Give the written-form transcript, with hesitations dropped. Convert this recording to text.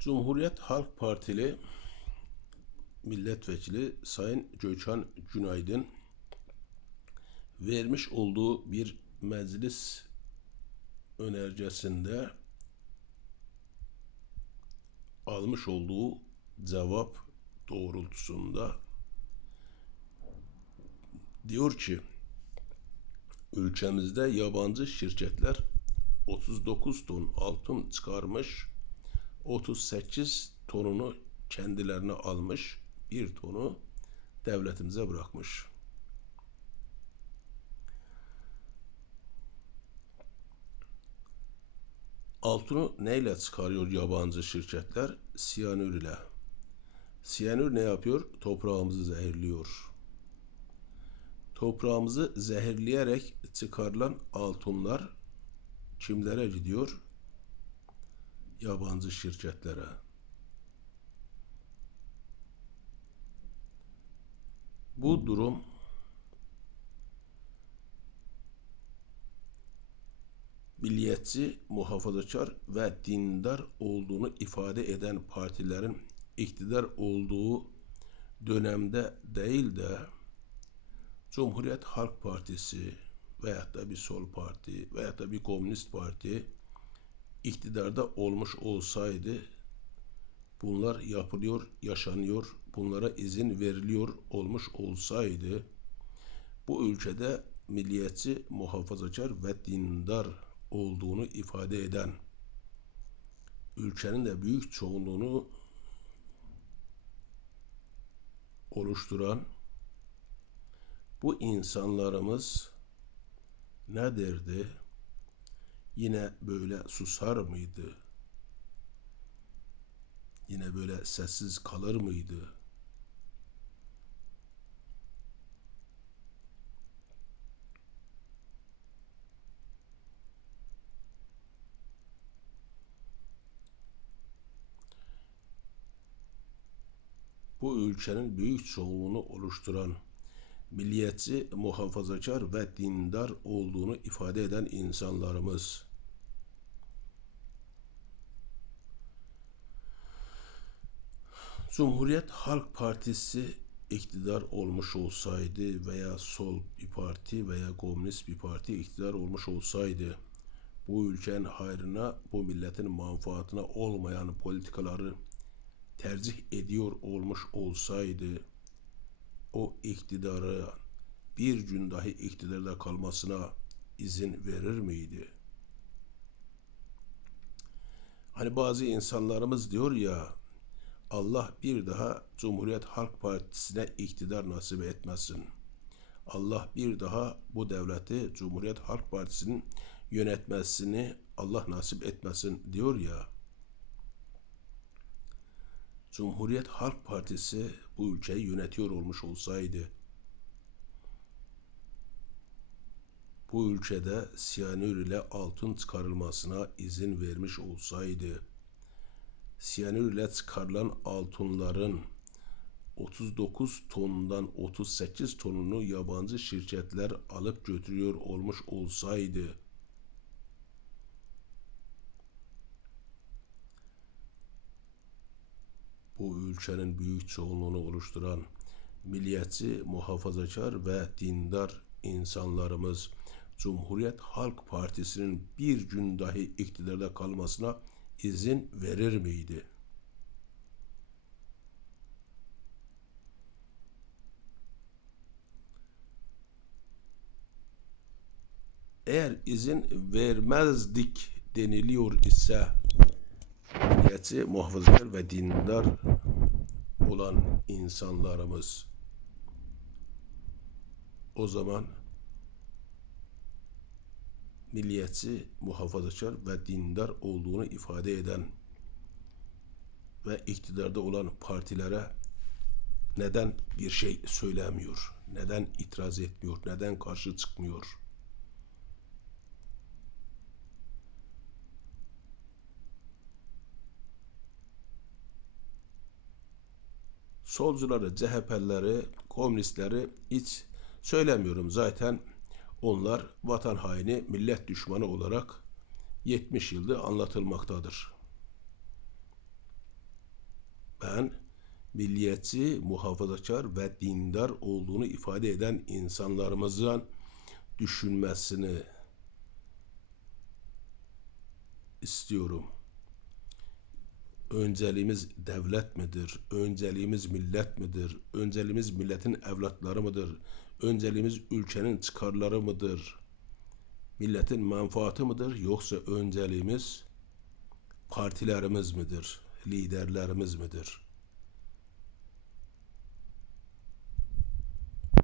Cumhuriyet Halk Partili Milletvekili Sayın Gökhan Günaydın vermiş olduğu bir meclis önergesinde almış olduğu cevap doğrultusunda diyor ki ülkemizde yabancı şirketler 39 ton altın çıkarmış, 38 tonunu kendilerine almış, 1 tonu devletimize bırakmış. Altını neyle çıkarıyor yabancı şirketler? Siyanür ile. Siyanür ne yapıyor? Toprağımızı zehirliyor. Toprağımızı zehirleyerek çıkarılan altınlar kimlere gidiyor? Yabancı şirketlere. Bu durum milliyetçi, muhafazakar ve dindar olduğunu ifade eden partilerin iktidar olduğu dönemde değil de Cumhuriyet Halk Partisi veyahut da bir sol parti veyahut da bir komünist parti iktidarda olmuş olsaydı bunlar yapılıyor, yaşanıyor, bunlara izin veriliyor olmuş olsaydı bu ülkede milliyetçi, muhafazakar ve dindar olduğunu ifade eden, ülkenin de büyük çoğunluğunu oluşturan bu insanlarımız ne derdi? Yine böyle susar mıydı? Yine böyle sessiz kalır mıydı? Bu ülkenin büyük çoğunluğunu oluşturan milliyetçi, muhafazakar ve dindar olduğunu ifade eden insanlarımız Cumhuriyet Halk Partisi iktidar olmuş olsaydı veya sol bir parti veya komünist bir parti iktidar olmuş olsaydı bu ülkenin hayrına, bu milletin manfaatına olmayan politikaları tercih ediyor olmuş olsaydı o iktidara bir gün dahi iktidarda kalmasına izin verir miydi? Hani bazı insanlarımız diyor ya Allah bir daha Cumhuriyet Halk Partisi'ne iktidar nasip etmesin. Allah bir daha bu devleti Cumhuriyet Halk Partisi'nin yönetmesini Allah nasip etmesin diyor ya. Cumhuriyet Halk Partisi bu ülkeyi yönetiyor olmuş olsaydı, bu ülkede siyanür ile altın çıkarılmasına izin vermiş olsaydı, siyanür ile çıkarılan altınların 39 tonundan 38 tonunu yabancı şirketler alıp götürüyor olmuş olsaydı, bu ülkenin büyük çoğunluğunu oluşturan milliyetçi, muhafazakar ve dindar insanlarımız Cumhuriyet Halk Partisi'nin bir gün dahi iktidarda kalmasına izin verir miydi? Eğer izin vermezdik deniliyor ise milliyetçi, muhafazakar ve dindar olan insanlarımız o zaman milliyetçi, muhafazakar ve dindar olduğunu ifade eden ve iktidarda olan partilere neden bir şey söylemiyor? Neden itiraz etmiyor? Neden karşı çıkmıyor? Solcuları, CHP'lileri, komünistleri hiç söylemiyorum. Zaten onlar vatan haini, millet düşmanı olarak 70 yıldır anlatılmaktadır. milliyetçi, muhafazakar ve dindar olduğunu ifade eden insanlarımızın düşünmesini istiyorum. Önceliğimiz devlet midir? Önceliğimiz millet midir? Önceliğimiz milletin evlatları mıdır? Önceliğimiz ülkenin çıkarları mıdır? Milletin menfaati mıdır? Yoksa önceliğimiz partilerimiz midir? Liderlerimiz midir?